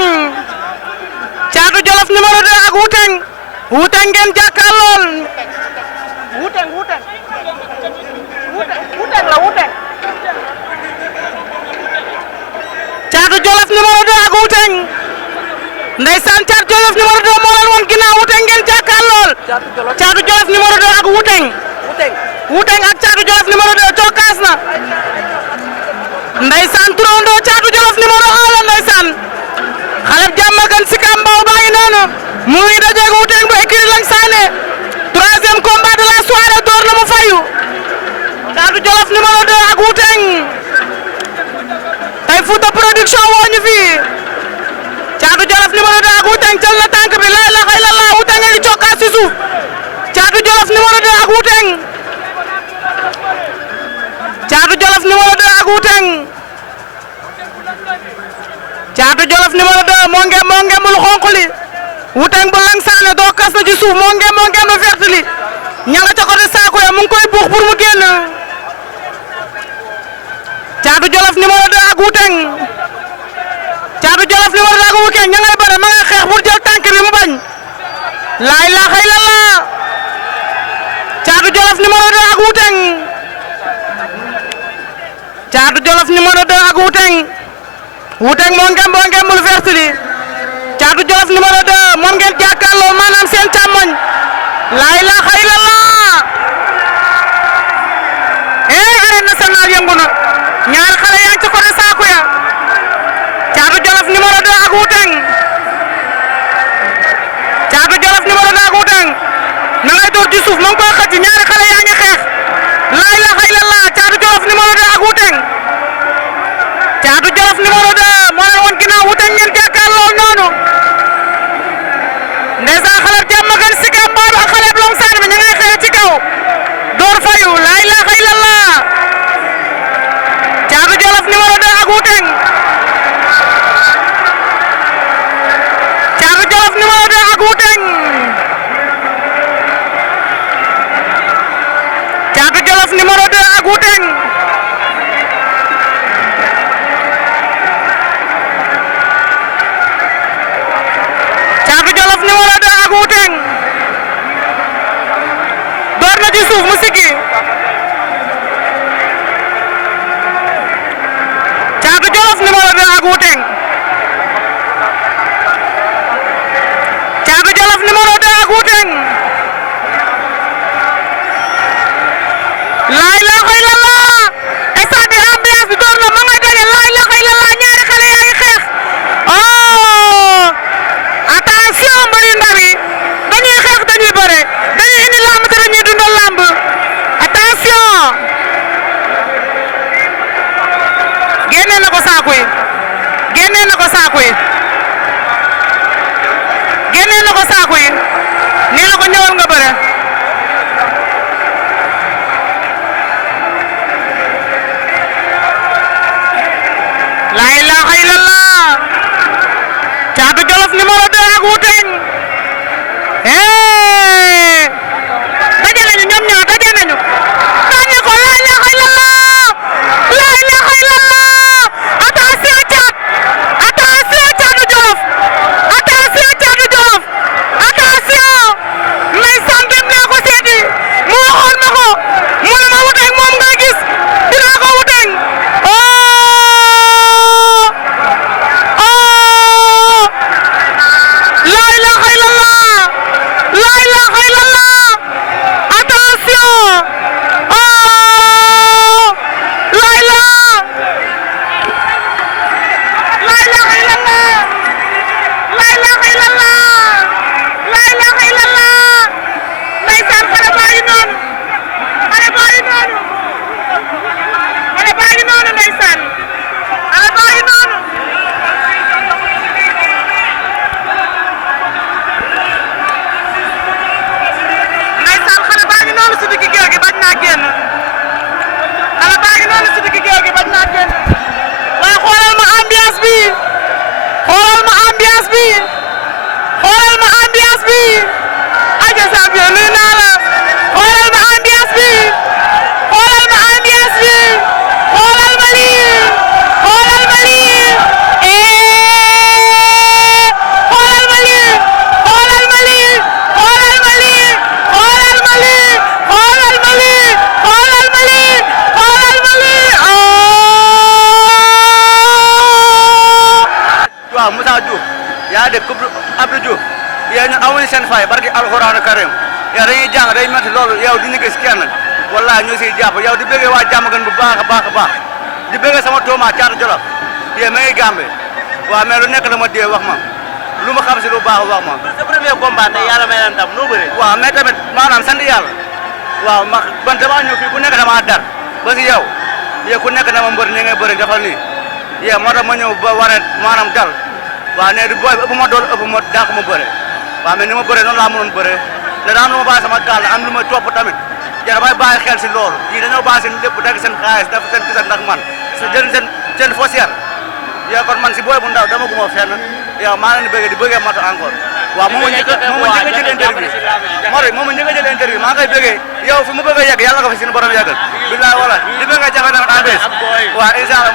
Wuteng Caatu Jolof numéro 2 ak Wuteng Wuteng ngeen jàkkaarlool Wuteng la Wuteng Caatu Jolof numéro 2 ak Wuteng ndeysaan Caatu Jolof numéro 2 moo leen woon ginnaaw Wuteng ngeen jàkkaarlool Caatu Jolof numéro 2 ak Wuteng Wuteng ak Caatu Jolof numéro 2 cokkaas na ndeysaan turandoo Caatu Jolof numéro 1 la ndeysaan xaleb Diamaguène Sicap Mbao baa ngi noonu mu ngi dajeeg Wuteng bu écurie Langsane troisième combat de la soirée door na mu fayu Caatu Jolof numéro 2 ak Wuteng tey Fouta production woo ñu fi Caatu Jolof numéro 2 ak Wuteng jël na tànk bi la ilaha illallah Wuteng a ngi cokkaas ci suuf Caatu Jolof numéro 2 ak Wuteng Caatu Jolof numéro 2 ak Wuteng Caatu Jolof numéro 2 moo ngem lu xonq li Wuteng bu Langsane doo kas na ci suuf moo ngem lu vert li ña nga ca côté saako ya mu ngi koy buux pour mu génn Caatu Jolof numéro 2 ak Wuteng Caatu Jolof numéro 2 ak Wuteng ña ngay bëre ma ngay xeex pour jël tànk bi mu bañ la ilaha illallah Caatu Jolof numéro 2 ak Wuteng Caatu Jolof numéro 2 ak Wuteng Wuteng moo ngem lu vert li Caatu Jolof numéro 2 moom ngeen jàkkaarloo maanaam seen càmmoñ la ilaha illallah arène nationale yëngu na ñaari xale yaa ngi ci côté saako ya Caatu Jolof numéro 2 ak Wuteng Caatu Jolof numéro 2 ak Wuteng na ngay door ci suuf ma ngi koy xëcc ñaari xale yaa ngi xeex la ilaha illallah Caatu Jolof numéro 2 ak Wuteng Caatu Jolof numéro 2 moo leen woon ginnaaw Wuteng ngeen jàkkaarloo noonu ndeysaan xale Diamaguène Sicap Mbao ak xale Langsane bi ñu ngay xeex ci kaw door fayu la ilaha illallah Caatu Jolof numéro 2 ak Wuteng Caatu Jolof numéro 2 ak Wuteng Caatu Jolof numéro 2 ak Wuteng Caatu Jolof numéro 2 ak Wuteng door na ci suuf mu siggi Caatu Jolof numéro 2 ak Wuteng Caatu Jolof numéro 2 ak Wuteng la ilaha illallah stade ambiance bi door na ma ngay daje la ilaha illallah ñaari xale yaa ngi xeex attention mbëri ndaw yi dañuy xeex dañuy bëre dañuy indi lamb te dañuy dundal lamb attention génne na ko saako yi génne na ko saako yi génne na ko saako yi nee na ko ñëwal nga bëre la ilaha illallah Caatu Jolof numéro 2 ak Wuteng daje nañu ñoom ñaar daje nañu dañu ko la ilaha illallah la ilaha illallah attention Caatu Jolof attention Caatu Jolof attention may sant naa ko seeti mu waxoon ma ko mu ne ma Wuteng moom nga gis dinaa ko Wuteng la ilaha illallah la ilaha illallah attention la ilaha illallah la ilaha illallah la ilaha illallah ndeysaan xale baa ngi noonu xale baa ngi noonu xale baa ngi noonu ndeysaan xale baa ngi noonu xale baa ngi noonu si digg géew gi bañ naa génn xale baa ngi noonu si digg géew gi bañ naa génn waaye xoolal ma ambiance bi xoolal ma ambiance bi xoolal ma ambiance bi aja champion nuyu naa la xoolal ma ambiance bi xoolal ma ambiance bi xoolal ma lii xoolal ma lii seen fay barki alxuraanu karim yow dañuy jàng day métti loolu yow di ñu gis kenn wallahi ñu siy jàpp yow di bëggee waa jàmm gën bu baax a baax di bëggee sama tooma caatu jolof yéen ma ngi Gambie waaw mais lu nekk la ma dee wax ma lu ma xam si lu baax wax ma. sa premier combat tey yàlla may leen ndam noo bëree. waaw mais tamit maanaam sant yàlla waaw ma ban damaa ñëw fii ku nekk damaa dar ba si yow ku nekk dama mbër ni ngay bëri defal nii moo tax ma ñëw ba waree maanaam dal waaw ne du booy ëpp ma dool ëpp ma dàq ma bëre waaw mais ni ma bëree noonu laa mënoon bëree ne daa am lu ma bàyyi sama gaal am lu ma topp tamit ja damay bàyyi xel si loolu yii dañoo bàyyi seen lépp dagg seen xaalis def seen kisat ndax man su jël seen fosière kon man si booy bu ndaw dama guma fenn maa leen di bëggee di bëggee matu encore waaw moom a njëkk a jël interview moom a njëkk a jël interview maa ngay bëggee yow fi mu bëgg a yegg yàlla nga fa suñu borom yeggal billahi wala di bëggee jafe tamit en bés waaw incha allah